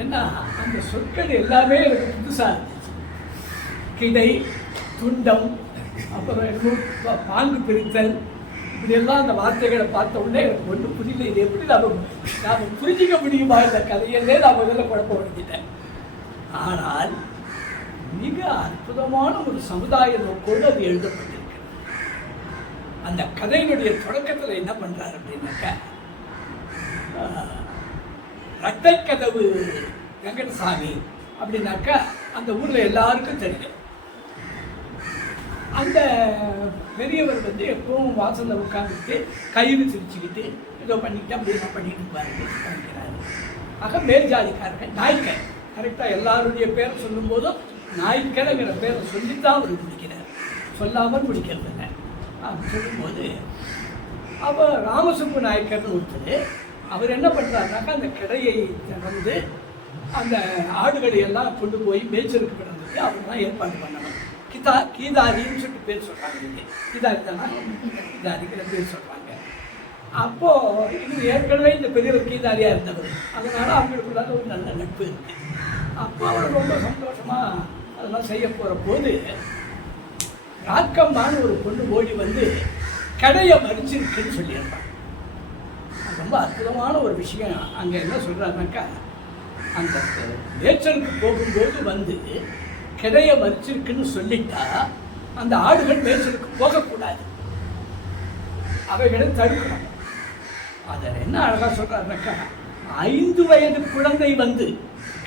ஏன்னா அந்த சொற்கள் எல்லாமே எனக்கு புதுசாக இருந்துச்சு. கிடை துண்டம் அப்புறம் பாங்கு பிரித்தல் இப்படியெல்லாம் அந்த வார்த்தைகளை பார்த்த உடனே எனக்கு ஒன்றும் புரியல. இது எப்படி நாம நாம புரிஞ்சிக்க முடியுமா? இந்த கதையிலே நான் முதல்ல குழப்பம் பண்ணிட்டேன் ஆனால் மிக அற்புதமான ஒரு சமுதாய நோக்கோடு அது எழுதப்பட்டிருக்கு அந்த கதையினுடைய தொடக்கத்தில் என்ன பண்றாரு அப்படின்னாக்கா ரத்தை கதவு வெங்கடசாமி அப்படின்னாக்கா அந்த ஊரில் எல்லாருக்கும் தெரியும். அந்த பெரியவர் வந்து எப்பவும் வாசலில் உட்காந்துட்டு கயிறு சிரிச்சுக்கிட்டு ஏதோ பண்ணிக்கிட்டு அப்படியே என்ன பண்ணிட்டு இருப்பாரு ஆக மேல் ஜாதிக்காரங்க நாய்க்கர். கரெக்டாக எல்லாருடைய பேரை சொல்லும்போதும் நாய்க்கருங்கிற பேரை சொல்லித்தான் அவர் பிடிக்கிறார் சொல்லாமல் பிடிக்கிறது இல்லை அப்படி சொல்லும்போது அப்போ ராமசுப்பு நாயக்கர்னு ஒருத்தர் அவர் என்ன பண்ணுறாருனாக்கா அந்த கிடையை திறந்து அந்த ஆடுகளை எல்லாம் கொண்டு போய் மேய்ச்சலுக்கு விடுறதுக்கு அவர் தான் ஏற்பாடு பண்ணணும். கிதா கீதாரின்னு சொல்லிட்டு பேர் சொல்கிறாங்க இங்கே. கீதாரி தானே? கீதாரிங்கிற பேர் சொல்கிறாங்க அப்போது இது ஏற்கனவே இந்த பெரியவர் கீதாரியாக இருந்தவர். அதனால் அவங்களுக்குள்ளார ஒரு நல்ல நட்பு இருக்குது அப்போ அவர் ரொம்ப சந்தோஷமாக அதெல்லாம் செய்ய போகிற போது ராக்கம்மான்னு ஒரு பொண்ணு ஓடி வந்து கடையை மறிச்சிருக்குன்னு சொல்லியிருப்பாங்க ரொம்ப அற்புதமான ஒரு விஷயம். அங்கே என்ன சொல்கிறாருனாக்கா அந்த மேய்ச்சலுக்கு போகும்போது வந்து கிடையை மறிச்சிருக்குன்னு சொல்லிட்டா அந்த ஆடுகள் மேய்ச்சலுக்கு போகக்கூடாது. அவைகளை தடுக்கணும். அதில் என்ன அழகாக சொல்கிறாருனாக்கா ஐந்து வயது குழந்தை வந்து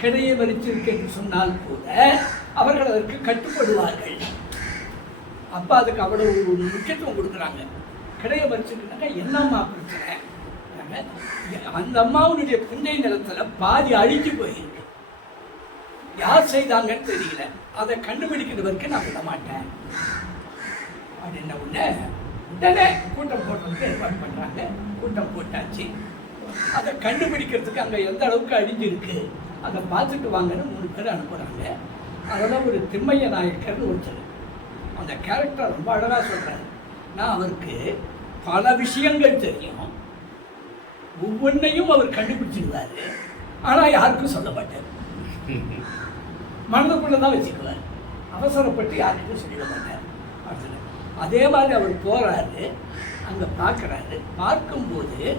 கிடையை மறிச்சிருக்கு என்று சொன்னால் கூட அவர்கள் அதற்கு கட்டுப்படுவார்கள். அப்பா அதுக்கு அவ்வளவு ஒரு முக்கியத்துவம் கொடுக்குறாங்க. கிடையை மறிச்சிருக்குனாக்கா என்னம்மா பிரச்சனை அந்த அம்மாவுடைய புண்ணை நிலத்துல பாதி அழிஞ்சு போயிருக்கு. யார் செய்தாங்கன்னு தெரியல. அதை கண்டுபிடிக்கிற வரைக்கும் நான் விட மாட்டேன். அப்படின்ன உடனே உடனே கூட்டம் போடுறதுக்கு ஏற்பாடு பண்றாங்க. கூட்டம் போட்டாச்சு. அதை கண்டுபிடிக்கிறதுக்கு அங்க எந்த அளவுக்கு அழிஞ்சிருக்கு அதை பார்த்துட்டு வாங்கன்னு மூணு பேர் அனுப்புறாங்க. அதெல்லாம் ஒரு திம்மைய நாயக்கர்னு ஒருத்தர். அந்த கேரக்டர் ரொம்ப அழகாக சொல்கிறாரு நான் அவருக்கு பல விஷயங்கள் தெரியும். ஒவ்வொன்றையும் அவர் கண்டுபிடிச்சிருவாரு. ஆனா யாருக்கும் சொல்ல மாட்டார். மனதுக்குள்ள தான் வச்சுக்குவார். அவசரப்பட்டு யாருக்கும் சொல்லிட மாட்டார். அப்படின்னு. அதே மாதிரி அவர் போறாரு. அங்க பார்க்கறாரு. பார்க்கும்போது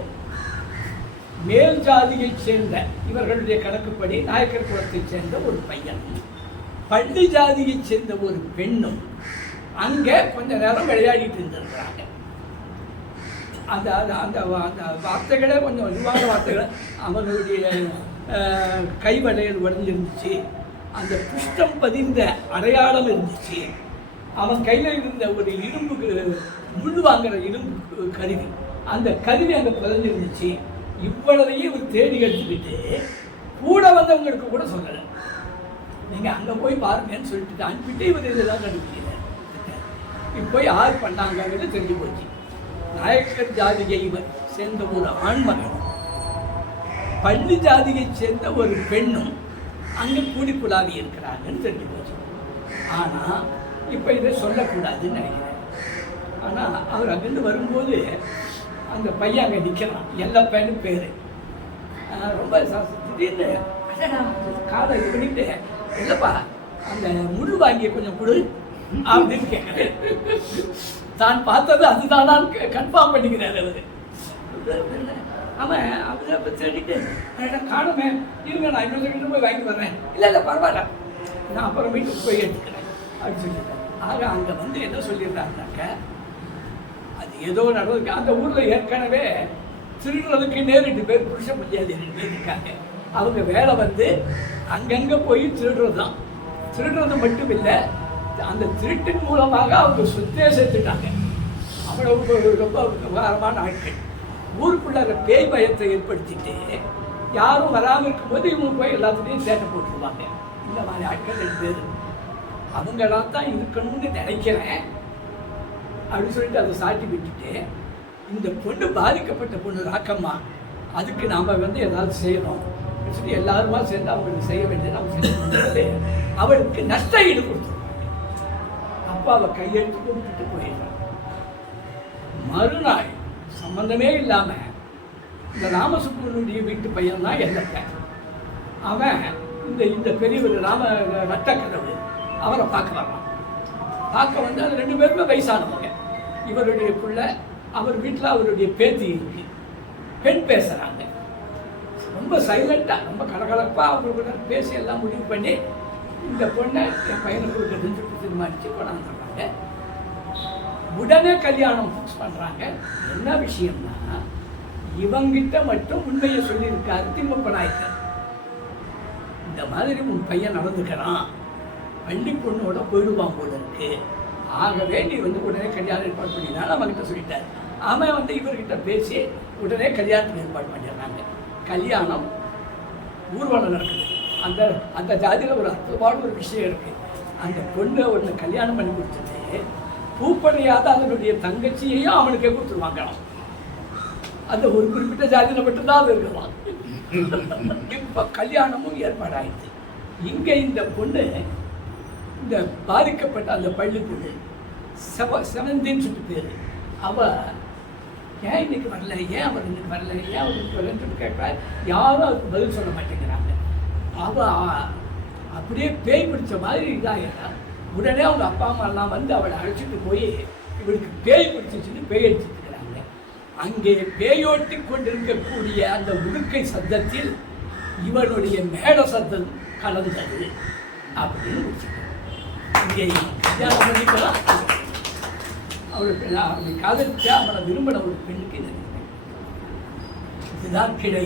மேல் ஜாதியைச் சேர்ந்த இவர்களுடைய கணக்குப்படி நாயக்கர் குலத்தைச் சேர்ந்த ஒரு பையன். பள்ளி ஜாதியைச் சேர்ந்த ஒரு பெண்ணும் அங்கே கொஞ்ச நேரம் விளையாடிட்டு இருந்திருக்கிறாங்க. அந்த அந்த அந்த அந்த வார்த்தைகளே கொஞ்சம் இதுவான வார்த்தைகள். அவனுடைய கைவளையல் உடஞ்சிருந்துச்சு. அந்த புஷ்டம் பதிந்த அடையாளம் இருந்துச்சு. அவன் கையில் இருந்த ஒரு இரும்பு முள் வாங்குற இரும்பு கருவி. அந்த கருவி அங்கே பதிஞ்சிருந்துச்சு. இவ்வளவையும் இவர் தேடி எடுத்துக்கிட்டு கூட வந்தவங்களுக்கு கூட சொல்லலை. நீங்கள் அங்கே போய் பாருங்கன்னு சொல்லிட்டு அனுப்பிட்டு இவர் இதெல்லாம் கண்டுபிடிக்கிறார். இப்போ யார் பண்ணாங்கன்னு தெரிஞ்சு போச்சு. நாயக்கர் ஜாதியை இவர் சேர்ந்த ஒரு ஆண்மகன். பள்ளி ஜாதியைச் சேர்ந்த ஒரு பெண்ணும் அங்கே கூடி குழாவி இருக்கிறாங்கன்னு தெரிஞ்சு போச்சு ஆனால் இப்போ இதை சொல்லக்கூடாதுன்னு நினைக்கிறேன். ஆனால் அவர் அங்கிருந்து வரும்போது அந்த பையன் அங்கே நிற்கிறான் எல்லா பையனும் பேர். ரொம்ப திடீர்னு காதை இது பண்ணிட்டு இல்லைப்பா அந்த முழு வாங்கி கொஞ்சம் கொடு அப்படின்னு கேட்குறேன் தான் பார்த்தது அதுதானான்னு கன்ஃபார்ம் பண்ணிக்கிறாரு அவரு. அவன் அப்போ தேடிட்டு. "அடடா, காணுமே. இருங்க நான் இன்னொரு செகண்ட் போய் வாங்கிட்டு வரேன் இல்லை இல்லை பரவாயில்ல. நான் அப்புறம் வீட்டுக்கு போய் எடுத்துக்கிறேன். அப்படின்னு சொல்லிட்டு ஆக அங்கே வந்து என்ன சொல்லியிருந்தாங்கனாக்க அது ஏதோ நடந்ததுக்கு அந்த ஊர்ல ஏற்கனவே திருடுறதுக்கு நேரிட்டு பேர் புருஷ பஞ்சாயத்து ரெண்டு பேர் இருக்காங்க. அவங்க வேலை வந்து அங்கங்க போய் திருடுறது தான் திருடுறது மட்டும் இல்லை அந்த திருட்டின் மூலமாக அவங்க சுத்தே சேர்த்துட்டாங்க அவ்வளவு ரொம்ப விவகாரமான ஆட்கள். ஊருக்குள்ள பேய் பயத்தை ஏற்படுத்திட்டு யாரும் வராமல் இருக்கும்போது இவங்க போய் எல்லாத்துலேயும் சேட்டை போட்டுருவாங்க. இந்த மாதிரி ஆட்கள் ரெண்டு பேர். அவங்களாம் தான் இருக்கணும்னு நினைக்கிறேன். அப்படின்னு சொல்லிட்டு அதை சாட்டி விட்டுட்டு இந்த பொண்ணு பாதிக்கப்பட்ட பொண்ணு ராக்கம்மா அதுக்கு நாம் வந்து ஏதாவது செய்யணும். சொல்லி எல்லாருமா சேர்ந்து அவங்களுக்கு செய்ய வேண்டியது அவங்க செஞ்சு அவளுக்கு நஷ்ட ஈடு கொடுத்தோம். அப்பாவை கையெழுத்து கொடுத்துட்டு போயிடுறான். மறுநாள் சம்பந்தமே இல்லாம இந்த ராமசுப்ரனுடைய வீட்டு பையன் தான் எல்லத்தை அவன் இந்த இந்த பெரியவர் ராம வட்டக்கதவு அவரை பார்க்க வர்றான். பார்க்க வந்து அது ரெண்டு பேருமே வயசானவங்க. இவருடைய பிள்ளை அவர் வீட்டில் அவருடைய பேத்தி இருக்கு. பெண் பேசுகிறாங்க ரொம்ப சைலண்ட்டாக ரொம்ப கலகலப்பாக அவங்களுக்கு பேசி எல்லாம் முடிவு பண்ணி இந்த பொண்ணை என் பையனுக்கு கொடுக்கறதுன்னு சொல்லி தீர்மானித்து கொண்டாந்துடுறாங்க உடனே கல்யாணம் ஃபிக்ஸ் பண்ணுறாங்க என்ன விஷயம்னா இவங்கிட்ட மட்டும் உண்மையை சொல்லியிருக்காரு திமுக நாயக்கர் இந்த மாதிரி உன் பையன் நடந்துக்கிறான். பள்ளி பொண்ணோட போயிடுவான் போல இருக்கு. ஆகவே நீ வந்து உடனே கல்யாணம் ஏற்பாடு பண்ணினாலும் அவங்ககிட்ட சொல்லிட்டார். அவன் வந்து இவர்கிட்ட பேசி உடனே கல்யாணத்துக்கு ஏற்பாடு பண்ணிடுறாங்க. கல்யாணம் ஊர்வலம் நடக்குது. அந்த அந்த ஜாதியில் ஒரு அற்புதமான ஒரு விஷயம் இருக்கு. அந்த பொண்ணை ஒன்று கல்யாணம் பண்ணி கொடுத்துட்டு பூப்பணியாத அதனுடைய தங்கச்சியையும் அவனுக்கே கொடுத்துருவாங்க. அந்த ஒரு குறிப்பிட்ட ஜாதியில் மட்டும்தான் அது இருக்கலாம் இப்போ கல்யாணமும் ஏற்பாடாயிடுச்சு. இங்கே இந்த பொண்ணு இந்த பாதிக்கப்பட்ட அந்த பள்ளி பொண்ணு செவ செவந்தின்னு சொல்லிட்டு பேர். அவ ஏன் இன்னைக்கு வரல? ஏன் அவர் இன்னைக்கு வரல? ஏன் அவர் இன்னைக்கு வரலன்னு சொல்லி கேட்பா யாரும் அதுக்கு பதில் சொல்ல மாட்டேங்கிறாங்க. அவ அப்படியே பேய் பிடிச்ச மாதிரி இதாகிறா. உடனே அவங்க அப்பா அம்மாலாம் வந்து அவளை அழைச்சிட்டு போய் இவளுக்கு பேய் பிடிச்சிச்சுன்னு பேய் அடிச்சிட்டு இருக்கிறாங்க. அங்கே பேயோட்டி கொண்டிருக்கக்கூடிய அந்த உடுக்கை சத்தத்தில் இவனுடைய மேட சத்தம் கலந்தது அப்படின்னு இங்கே கல்யாணம் பண்ணிக்கலாம். அவளுக்கு அவனை காதலிச்சா அவனை விரும்பின ஒரு பெண்ணுக்கு இதுதான் கிளை.